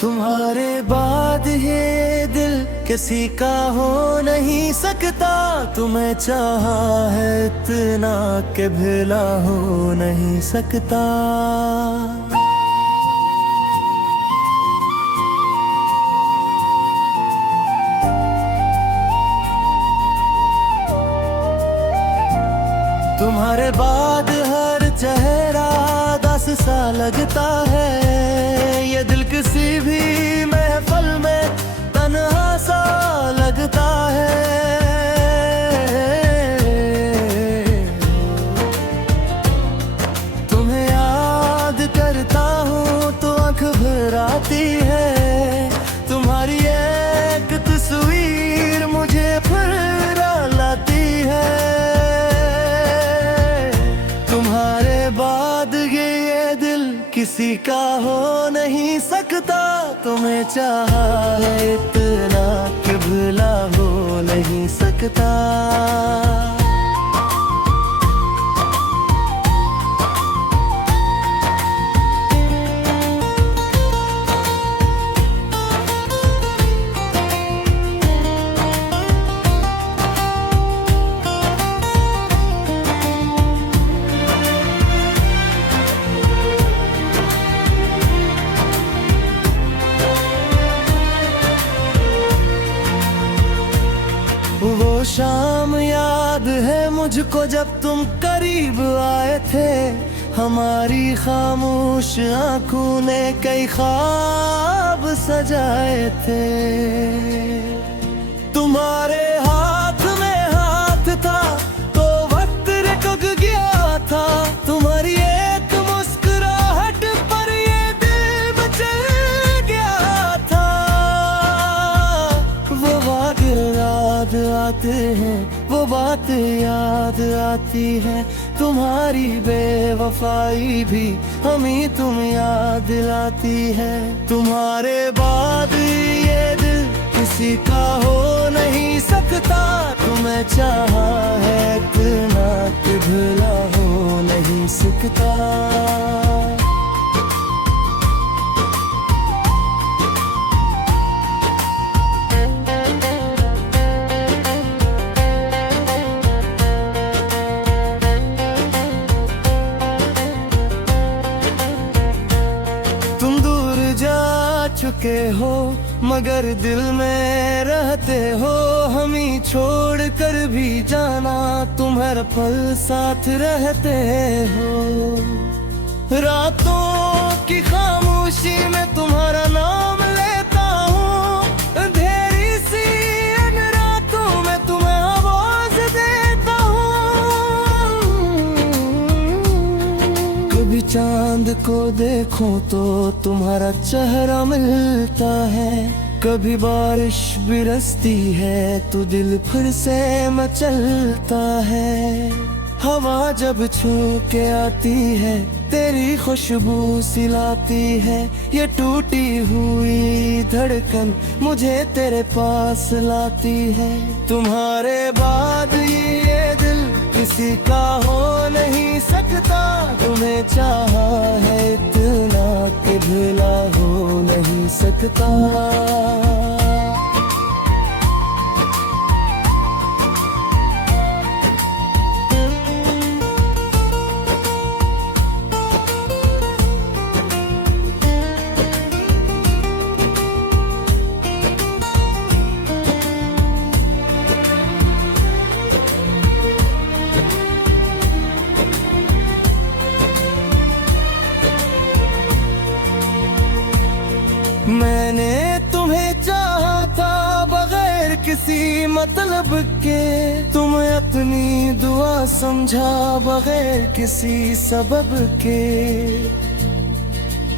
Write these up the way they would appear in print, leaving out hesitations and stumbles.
तुम्हारे बाद ये दिल किसी का हो नहीं सकता। तुम्हें चाहा है इतना के भुला हो नहीं सकता। तुम्हारे बाद हर चेहरा दस सा लगता है। ये दिल किसी भी महफिल में तन्हा सा लगता है। तुम्हें याद करता हूँ तो आँख भर आती है। तुम्हारी एक तस्वीर मुझे फिर लाती है। तुम्हारे बाद ये दिल किसी का हो नहीं सकता। तुम्हें चाहा है इतना कि भुला हो नहीं सकता। वो शाम याद है मुझको जब तुम करीब आए थे। हमारी खामोश आंखों ने कई ख्वाब सजाए थे। तुम्हारे हाथ में हाथ था तो वक्त रुक गया था। तुम्हारी एक मुस्कुराहट पर ये दिल मचल गया था। वो वाक़े याद आते हैं, वो बातें याद आती हैं। तुम्हारी बेवफाई भी हमें तुम याद दिलाती है। तुम्हारे बाद ये दिल किसी का हो नहीं सकता। तुम्हें चाहा है इतना कि भुला हो नहीं सकता। चुके हो मगर दिल में रहते हो। हम ही छोड़ कर भी जाना तुम हर पल साथ रहते हो। रातों की खामोशी में तुम्हारा नाम लेता हूँ। अंधेरी सी इन रातों में तुम्हें आवाज देता हूँ। कभी चांद को देखूं तो तुम्हारा चेहरा मिलता है। कभी बारिश बरसती है तो दिल फिर से मचलता है। हवा जब छू के आती है तेरी खुशबू सिलाती है। ये टूटी हुई धड़कन मुझे तेरे पास लाती है। तुम्हारे बाद ये दिल किसी का हो नहीं सकता। तुम्हें चाहा है इतना कि भुला हो नहीं सकता। मैंने तुम्हें चाहा था बगैर किसी मतलब के। तुम्हें अपनी दुआ समझा बगैर किसी सबब के।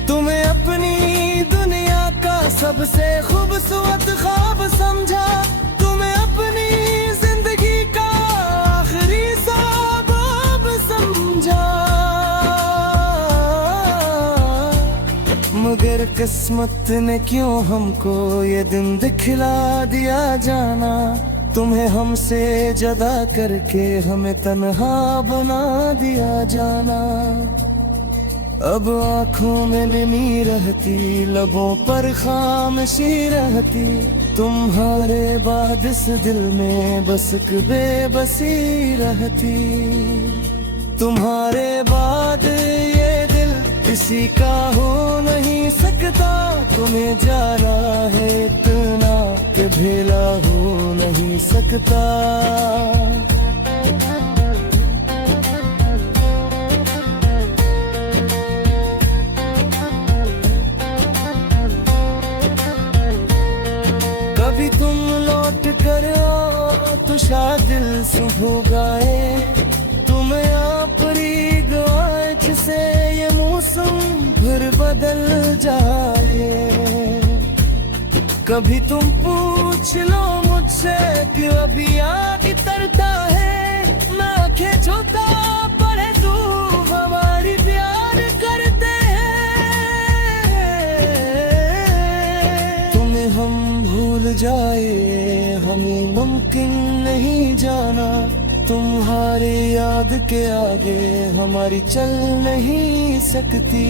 तुम्हें अपनी दुनिया का सबसे खूबसूरत ख्वाब समझा। तुम्हें अपनी जिंदगी का आखिरी सबब समझा। मगर किस्मत ने क्यों हमको ये दिन दिखला दिया जाना। तुम्हें हमसे जुदा करके हमें तन्हा बना दिया जाना। अब आँखों में नमी रहती, लबों पर खामोशी रहती, तुम्हारे बाद इस दिल में बस एक बेबसी रहती। तुम्हारे बाद ये दिल किसी का हो नहीं सकता, तुम्हें जाना है इतना कि भेला हो नहीं सकता। कभी तुम लौट कर आओ तो शायद दिल से हो गाए, तुम्हें आपरी गवाच से ये मौसम फिर बदल जाए। कभी तुम पूछ लो मुझसे क्यों अभी याद तरता है, मैं आंखें झोंका पड़े तू हमारी प्यार करते हैं। तुम्हें हम भूल जाए हमें मुमकिन नहीं जाना, तुम्हारी याद के आगे हमारी चल नहीं सकती।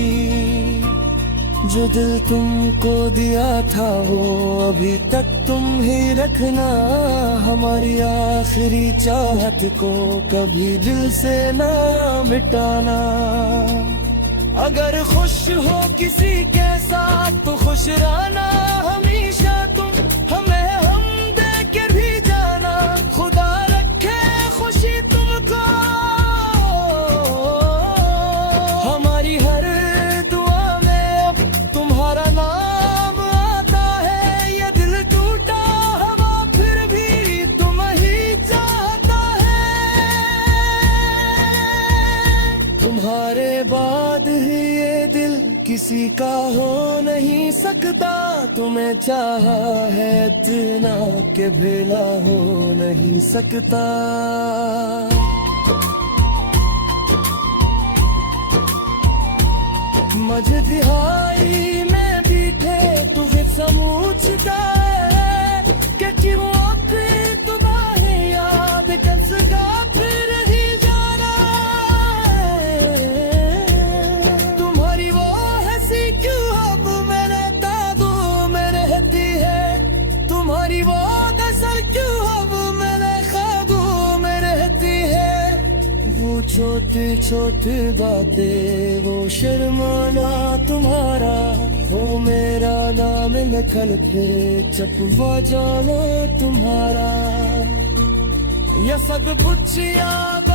जो दिल तुमको दिया था वो अभी तक तुम ही रखना, हमारी आखिरी चाहत को कभी दिल से ना मिटाना। अगर खुश हो किसी के साथ तो खुश रहना हमेशा तुम, हमें हम दे के भी जाना, खुदा रखे खुशी तुमको। हमारी हर दुआ में अब तुम्हारा नाम आता है, ये दिल टूटा हवा फिर भी तुम ही चाहता है। तुम्हारे बाद ही ये दिल किसी का हो नहीं सकता, तुम्हें चाहा है इतना के भेला हो नहीं सकता। मझदिहाई में बीठे तुझे समूचता है कि क्यों अपनी तुम्हारी याद कसगा फिर ही जाना है। तुम्हारी वो हंसी क्यों अब मेरे ताबू में रहती है, तुम्हारी वो गजल क्यों अब मेरे ख्वाबों में रहती है। वो छोटी छोटी बातें, वो शर्माना तुम्हारा, वो मेरा नाम लिखल पे चपवा जानो तुम्हारा। यह सब कुछ याद